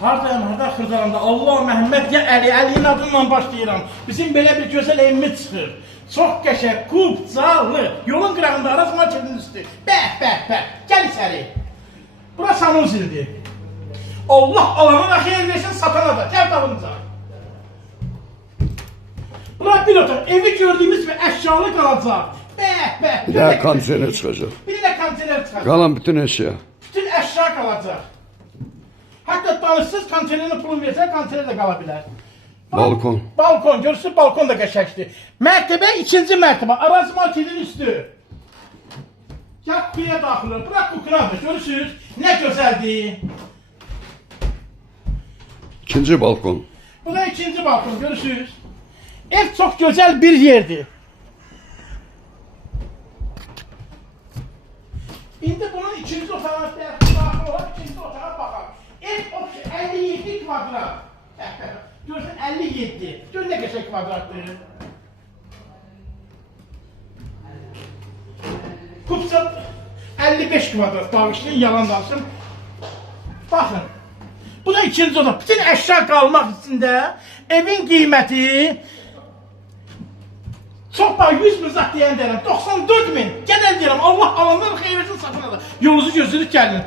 Harda Xırdalanda Allah Məhəmməd ya Əliyin adından başlayıram. Bizim belə bir gözəl evimiz çıxır. Çox qəşəng, kub, canlı, yolun qırağında Araz marketinin üstü. Bəh, gəl içəri. Bura sanuzildir. Allah alanı da xeyir versin, satana da. Gəl dalınca. Bura bir otaq, evi gördüyümüz bir əşyalı qalacaq. Bəh. Bir de konteyner çıkacak. Bir də konteyner çıxacaq. Kalan bütün eşya. Bütün əşya qalacaq. Hatta danışsız konteynerin pulunu versə, konteyner də qala bilər. Balkon. Balkon, görürsün balkon da qəşəngdir. Mərtəbə, ikinci mərtəbə, Araz marketinin üstü. Gəl kuya daxılır, bırak bu kınadır, görürsünüz. Nə gözəldir. İkinci balkon. Bu da ikinci balkon, görürsünüz. Ev çox gözəl bir yerdir. İndi bunun ikinci otağına daxil olaq, ikinci otağa baxaq. Ev 57 kvadrat. Görürsən 57. Gör nə qəşəng kvadratdır. Kupsa 55 kvadrat, bağışlayın, yalan danışım. Baxın. Bu da ikinci otaq. Bütün əşya qalmaq içində evin qiyməti çok bak 100 bin zat deyən deyirəm, 94 bin. Genel deyirəm, Allah alandan xeyirsin satın alır. Yolunuzu gözünüz gəlin.